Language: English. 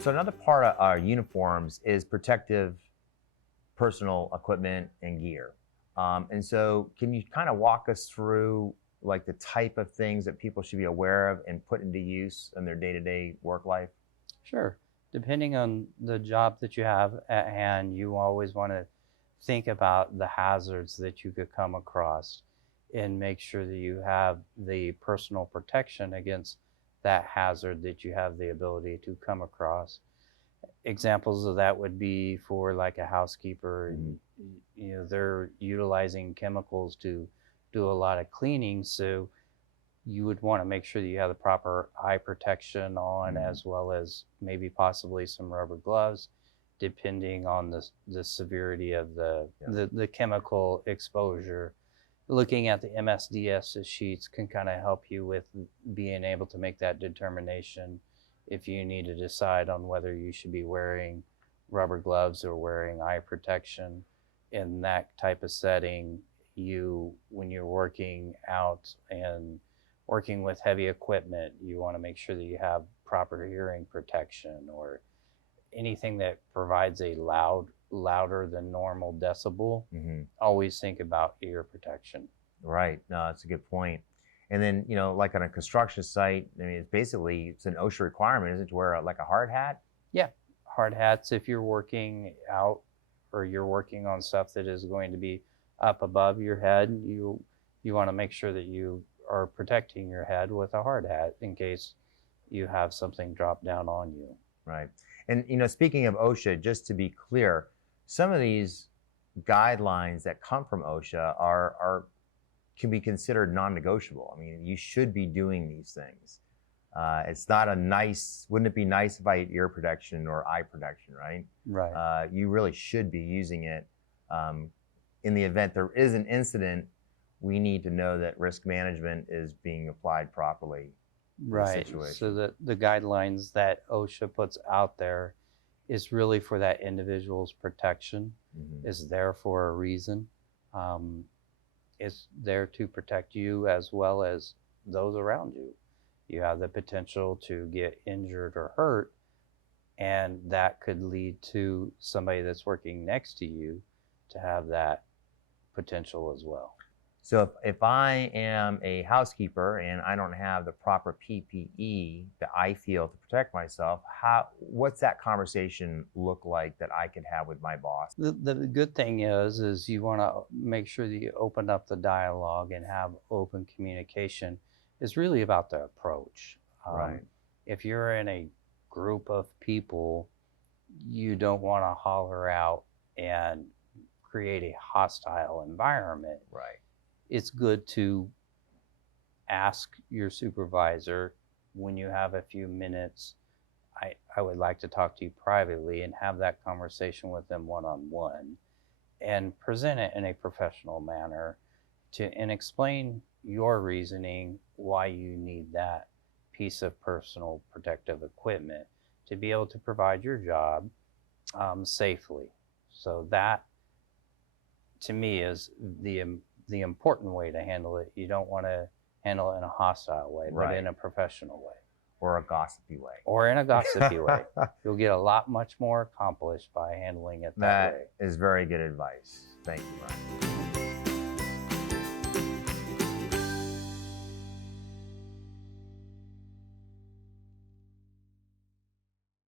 So another part of our uniforms is protective personal equipment and gear. And so can you kind of walk us through like the type of things that people should be aware of and put into use in their day-to-day work life? Sure. Depending on the job that you have at hand, you always want to think about the hazards that you could come across and make sure that you have the personal protection against that hazard that you have the ability to come across. Examples of that would be for like a housekeeper, Mhm. they're utilizing chemicals to do a lot of cleaning. So you would want to make sure that you have the proper eye protection on, Mhm. as well as maybe possibly some rubber gloves, depending on the severity of Yeah. the chemical exposure. Looking at the MSDS sheets can kind of help you with being able to make that determination if you need to decide on whether you should be wearing rubber gloves or wearing eye protection. In that type of setting, when you're working out and working with heavy equipment, you want to make sure that you have proper hearing protection, or anything that provides a louder than normal decibel. Mhm. Always think about ear protection. Right. No, that's a good point. And then, like on a construction site, I mean, it's an OSHA requirement, isn't it, to wear like a hard hat? Yeah, hard hats if you're working out or you're working on stuff that is going to be up above your head. You want to make sure that you are protecting your head with a hard hat in case you have something drop down on you. Right. And speaking of OSHA, just to be clear, some of these guidelines that come from OSHA are can be considered non-negotiable. I mean, you should be doing these things. It's not a nice. Wouldn't it be nice if I had ear protection or eye protection, right? Right. You really should be using it. Um, in the event there is an incident, we need to know that risk management is being applied properly to the Right. So situation. the guidelines that OSHA puts out there is really for that individual's protection. Mhm. Is there for a reason. Um, it's there to protect you as well as those around you. You have the potential to get injured or hurt, and that could lead to somebody that's working next to you to have that potential as well. So if I am a housekeeper and I don't have the proper PPE that I feel to protect myself, what's that conversation look like that I could have with my boss? The good thing is you want to make sure that you open up the dialogue and have open communication. Is really about the approach. Right. If you're in a group of people, you don't want to holler out and create a hostile environment. Right. It's good to ask your supervisor when you have a few minutes. I would like to talk to you privately, and have that conversation with them one-on-one and present it in a professional manner and explain your reasoning why you need that piece of personal protective equipment to be able to provide your job safely. So that, to me, is the important way to handle it. You don't want to handle it in a hostile way, but in Right. a professional way. Or a gossipy way. Or in a gossipy way. You'll get a lot much more accomplished by handling it that way. That is very good advice. Thank you, Ryan.